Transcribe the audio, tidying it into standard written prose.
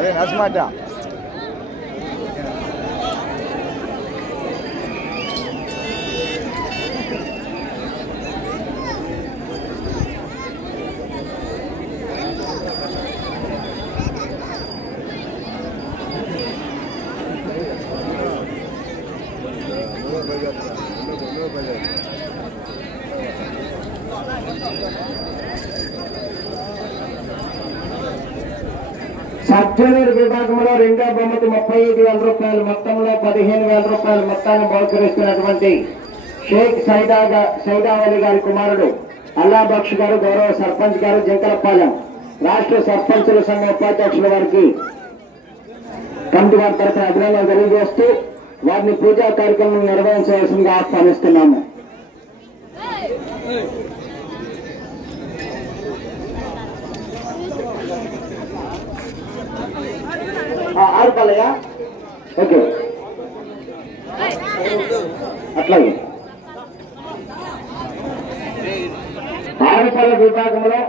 అదే నస్మాట సబ్జూనియర్ విభాగంలో రెండో బహుమతి 35,000 రూపాయలు మొత్తంలో 15,000 రూపాయలు మొత్తాన్ని బహుకరిస్తున్నటువంటి షేక్ సైదావలి గారి కుమారుడు అల్లా బక్ష్ గారు గౌరవ సర్పంచ్ గారు జంకలపాలెం రాష్ట్ర సర్పంచుల సంఘ ఉపాధ్యక్షుల వారికి కమిటీ వారి తరఫున అభినందనలు తెలియజేస్తూ వారిని పూజా కార్యక్రమం నిర్వహించవలసిందిగా ఆహ్వానిస్తున్నాము. ఆరుపాలయ్యా ఓకే అట్లాగే ఆరుపాల విభాగంలో